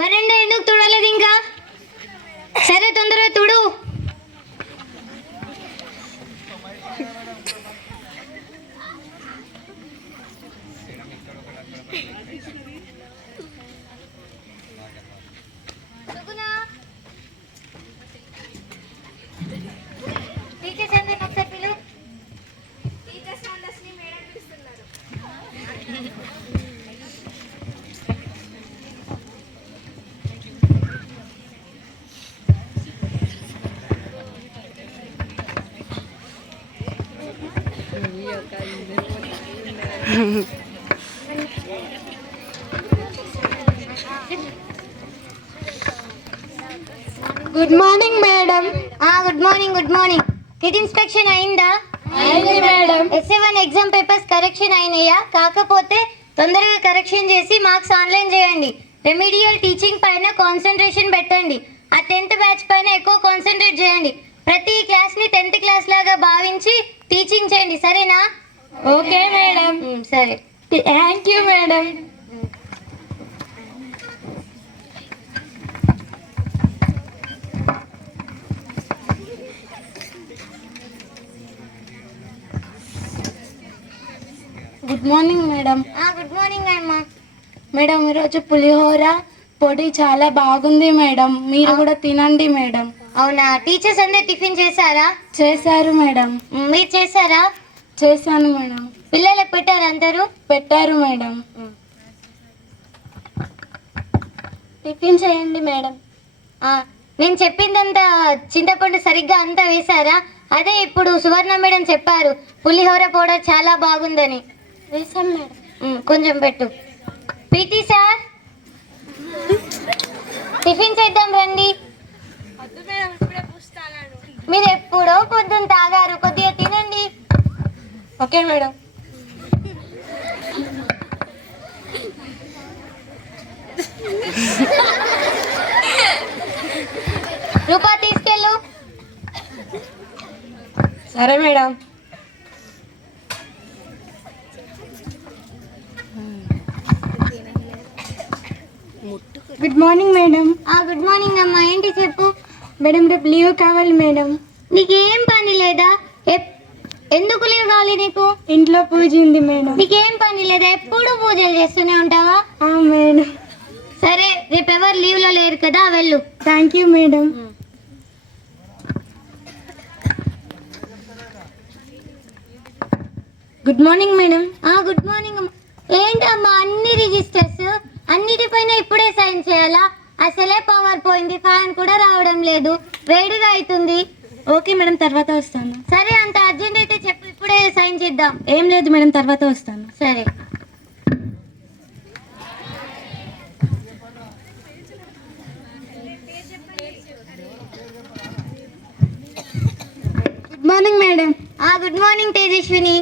వరండా ఎందుకు తుడలేదు ఇంకా? సరే తొందరగా తుడు. Good morning madam. Good morning. Good morning. Kit inspection అయిందా? అయింది madam. SA1 exam papers correction అయినాయా? కాకపోతే తొందరగా కరెక్షన్ చేసి మార్క్స్ ఆన్లైన్ చేయండి. రెమిడియల్ టీచింగ్ పైన కాన్సన్ట్రేషన్ పెట్టండి. ఆ 10th బ్యాచ్ పైన ఎక్కువ కాన్సన్ట్రేట్ చేయండి. ప్రతి క్లాస్ని 10th క్లాస్ లాగా భావించి టీచింగ్ చేయండి, సరేనా? Okay madam. సరే, thank you madam. Good morning madam. Good morning అమ్మా. మేడం ఈరోజు పులిహోర పొడి చాలా బాగుంది మేడం, మీరు కూడా తినండి మేడం. అవునా? టీచర్స్ అందరు టిఫిన్ చేశారా? చేశారు మేడం. మీరు చేశారా? చేశాను మేడం. పిల్లలకు పెట్టారు అందరూ? పెట్టారు మేడం. టిఫిన్ చేయండి మేడం. నేను చెప్పిందంతా చింతపండు సరిగ్గా అంతా వేశారా? అదే ఇప్పుడు సువర్ణ మేడం చెప్పారు పులిహోర పౌడర్ చాలా బాగుందని. వేసాం మేడం. కొంచెం పెట్టు. పీటీ సార్, టిఫిన్ చేద్దాం రండి. మీరు ఎప్పుడో పొద్దున్న తాగారు, కొద్దిగా తినండి. Okay madam. రూపా తీసుకెళ్ళు. సరే madam. Good morning madam. Good morning అమ్మా. ఏంటి చెప్పు. మేడం రేపు లీవ్ కావాలి మేడం. నీకేం పని లేదా? ఎందుకు లీవ్ కావాలి నీకు? ఇంట్లో పూజ ఉంది మేడం. నీకేం పని లేదా? ఎప్పుడు పూజలు చేస్తూనే ఉంటావా? మేడం. సరే, రేపు ఎవరు లీవ్లో లేరు కదా, వెళ్ళు. Thank you madam. Good morning madam. Good morning అమ్మా. ఏంటమ్మా అన్ని రిజిస్టర్స్ అన్నిటిపైన ఇప్పుడే సైన్ చేయాలా? అసలే పవర్ పోయింది, ఫ్యాన్ కూడా రావడం లేదు, వేడిగా అవుతుంది. ఓకే మేడం, తర్వాత వస్తాను. సరే, అంత అర్జెంట్ అయితే చెప్పు, ఇప్పుడే సైన్ చేద్దాం. ఏం లేదు మేడం, తర్వాత వస్తాను. సరే. Good morning madam. Good morning Tejaswini.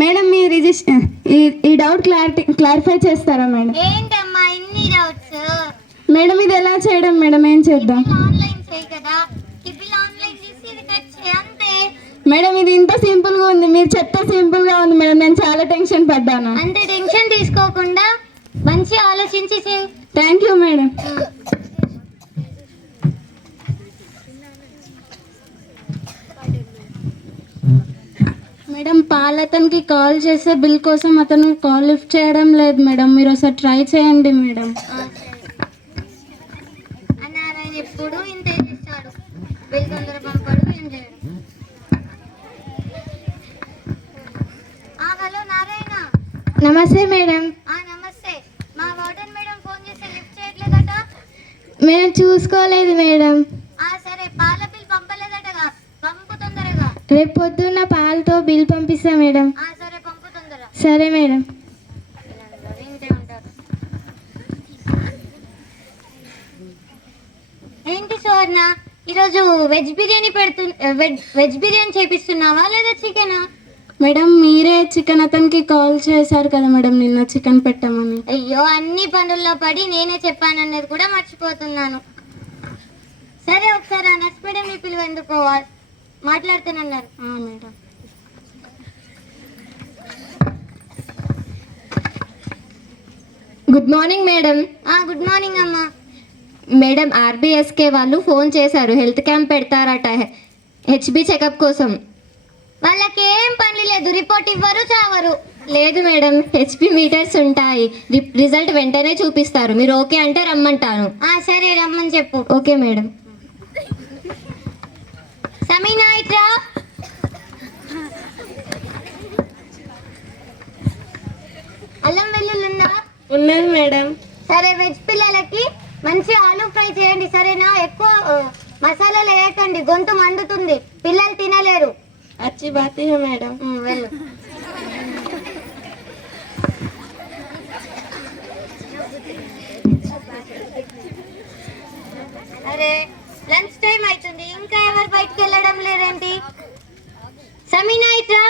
Madam మీ ఈ డౌట్ క్లారిఫై చేస్తారా మేడం? ఏంటమ్మా ఇన్ని డౌట్స్? మేడం ఇది ఎలా చేయడం మేడం? ఏం చేద్దాం? ఆన్లైన్ చేయి కదా, కిబిల్ ఆన్లైన్ చేసి ఇది కట్ చేయి అంతే. మేడం ఇది ఇంత సింపుల్ గా ఉంది, మీరు చెప్తే సింపుల్ గా ఉంది మేడం, నేను చాలా టెన్షన్ పడ్డాను. అంత టెన్షన్ తీసుకోకుండా మంచి ఆలోచించి చేయి. Thank you madam. మేడం పాలతనికి కాల్ చేస్తే బిల్ కోసం అతను కాల్ లిఫ్ట్ చేయడం లేదు మేడం, మీరు ఒకసారి ట్రై చేయండి మేడం. నారాయణ ఎప్పుడు ఇంతే చేస్తాడు, బిల్ తొందర పంపడు, ఏం చేయడు. హలో నారాయణ. నమస్తే మేడం. నమస్తే. మా వార్డెన్ మేడం ఫోన్ చేస్తే లిఫ్ట్ చేయట్లేదట. మేము చూసుకోలేదు మేడం. సరే, పాల బిల్ పంపలేదటగా, పంపు తొందరగా. రేపు పొద్దున్న పాలతో బిల్ పంపిస్తా మేడం. సరే, పంపు తొందర. సరే మేడం. ఏంటి సువర్ణ, ఈరోజు వెజ్ బిర్యానీ వెజ్ బిర్యానీ చేపిస్తున్నావా లేదా చికెనా? మేడం మీరే చికెన్ అతనికి కాల్ చేశారు కదా మేడం నిన్న చికెన్ పెట్టమని. అయ్యో, అన్ని పనుల్లో పడి నేనే చెప్పానన్నది కూడా మర్చిపోతున్నాను. సరే, ఒకసారి ఆ నర్స్ మేడం మీ పిలువ ఎందుకో మాట్లాడుతానన్నారు. Madam. Good morning madam. Good morning అమ్మా. మేడం ఆర్బీఎస్కే వాళ్ళు ఫోన్ చేశారు, హెల్త్ క్యాంప్ పెడతారట హెచ్బి చెకప్ కోసం. వాళ్ళకి ఏం పని లేదు, రిపోర్ట్ ఇవ్వరు చావరు. లేదు మేడం, హెచ్పి మీటర్స్ ఉంటాయి, రిజల్ట్ వెంటనే చూపిస్తారు. మీరు ఓకే అంటే రమ్మంటాను. సరే రమ్మని చెప్పు. Okay madam. సమీనా ఇట్రా. అల్లం వెల్లుల్లి ఉందా? ఉన్నది మేడం. సరే, వెజ్ పిల్లలకి మంచి ఆలూ ఫ్రై చేయండి సరేనా? ఎక్కువ మసాలాలు వేయకండి, గొంతు మండుతుంది, పిల్లలు తినలేరు. అచ్చి బాతీ హై మేడం. వెళ్ళు. అరే లంచ్ టైం అవుతుంది, ఇంకా ఎవరు బయటకు వెళ్ళడం లేదేంటి? సమీనా ఇట్రా.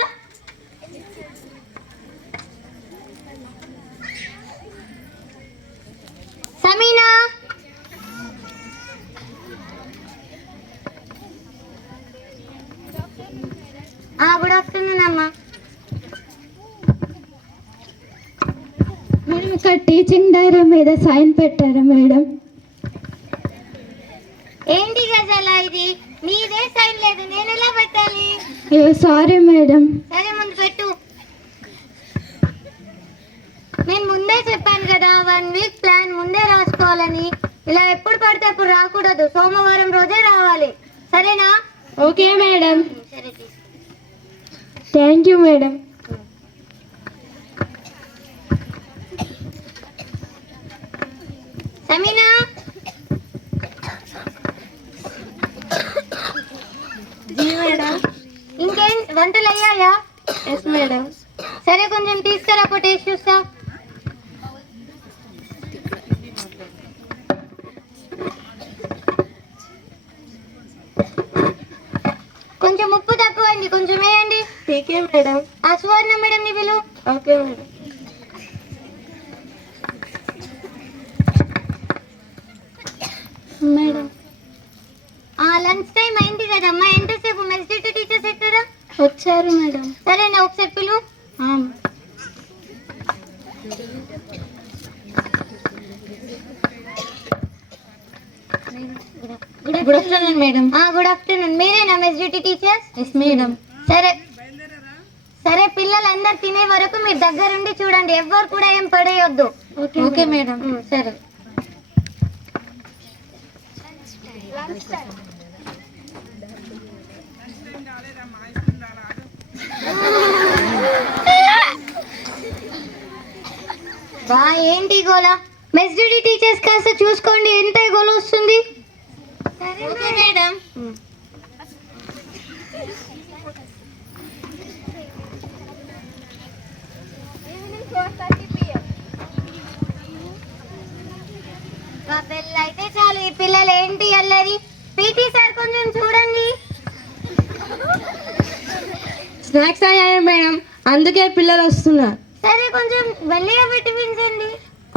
సమీనా. గుడ్ ఆఫ్టర్నూన్ అమ్మా. మేడం ఇక్కడ టీచింగ్ డైరీ మీద సైన్ పెట్టారా మేడం? ఏంటి గజాల ఇది? నీదే సైన్ లేదు, నేను ఎలా పెట్టాలి? Sorry madam. సరే ముందు పెట్టు. నేను ముందే చెప్పాను కదా 1 వీక్ ప్లాన్ ముందే రాసుకోవాలని. ఇలా ఎప్పుడు పడితే అప్పుడు రాకూడదు, సోమవారం రోజే రావాలి సరేనా? Okay madam. సరే థ్యాంక్ యూ మేడం. సమీనా. జీ మేడం. ఇంకేం వంటలు అయ్యాయా? Yes madam. సరే కొంచెం తీసుకురా, టేస్ట్ చూస్తా. కొంచెం ఉప్పు తక్కువ అండి, కొంచెం వేయండి. ఠీకే మేడం. సువర్ణ మేడం ని పిలు. Okay madam. Madam lunch time అయింది కదమ్మా, ఎంతసేపు? మెజిస్ట్రేట్ టీచర్స్ ఎక్కడా? వచ్చారు మేడం. సరే నా ఒకసారి పిలు. Good afternoon madam. Good afternoon. మీరేనా మెజిస్ట్రేట్ టీచర్స్? Yes madam. సరే సరే, పిల్లలందరూ తినే వరకు మీరు దగ్గరుండి చూడండి, ఎవ్వరు కూడా ఏం పడేయొద్దు. Okay madam. సరే. ఏంటి గోల? మెస్డిటీ టీచర్స్ కాస్త చూసుకోండి, ఎంత గోల వస్తుంది. Okay madam. బెల్ అయితే చాలు, ఈ పిల్లలు ఏంటి అల్లరి? పీటీ సార్ కొంచెం చూడండి. స్నాక్స్ అయ్యాయి మేడం, అందుకే పిల్లలు వస్తున్నారు. సరే కొంచెం వెళ్ళిగా పెట్టించండి.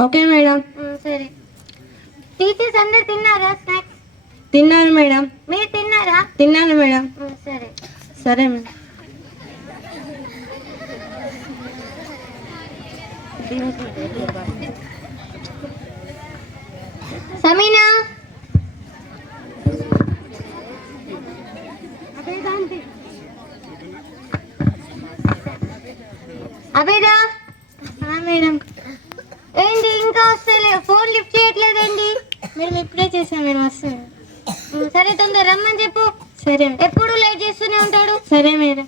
Okay madam. సరే. టీచర్స్ అందరు తిన్నారా స్నాక్స్? తిన్నాను మేడం. మీరు తిన్నారా? తిన్నాను మేడం. సరే సరే మేడం. సమీనా. అబేదా. మేడం. ఏంటి ఇంకా వస్తలే? ఫోన్ లిఫ్ట్ చేయట్లేదండి. మేడం ఇప్పుడే చేశాను మేడం, వస్తాను. సరే తొందర రమ్మని చెప్పు. సరే. ఎప్పుడు లేట్ చేస్తూనే ఉంటాడు. సరే మేడం.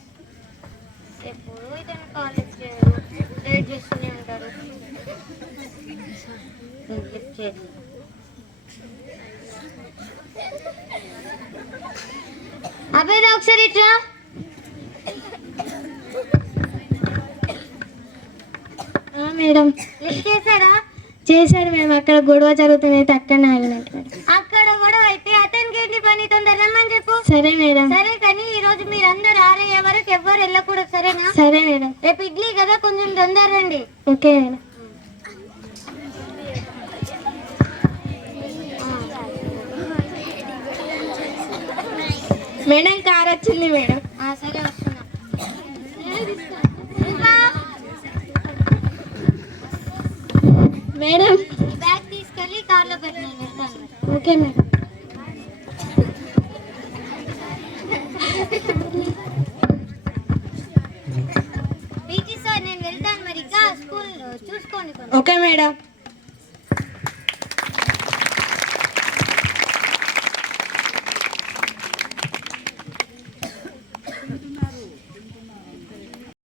ఎప్పుడు ఇతను కాలేజ్ చేయరు, లేట్ చేస్తూనే ఉంటాడు. లిఫ్ట్ చేయదు. అబేదా ఒకసారి ఇట్రా. మేడం లిఫ్ట్ చేశారా? చేశారు మేడం, అక్కడ గొడవ జరుగుతుంది, అక్కడనే ఆగినట్టు. అక్కడ గొడవ అయితే అతనికి ఏంటి పని? తొందర రమ్మని చెప్పు. సరే మేడం. సరే కానీ ఈ రోజు మీరందరూ ఆరయ్యే వరకు ఎవ్వరు వెళ్ళకూడదు సరేనా? సరే మేడం. రేపు ఇడ్లీ కదా, కొంచెం తొందర రండి. Okay madam. మేడం కార్ వచ్చింది మేడం. సరే వస్తున్నా. ఇంకా మేడం మేడం ఈ బ్యాగ్ తీసుకెళ్ళి కార్లో పెట్టి నేను వెళ్తాను మరి. Okay madam. పీటీ సార్ నేను వెళ్తాను మరి, ఇంకా స్కూల్ చూసుకోండి కొంచెం. Okay madam.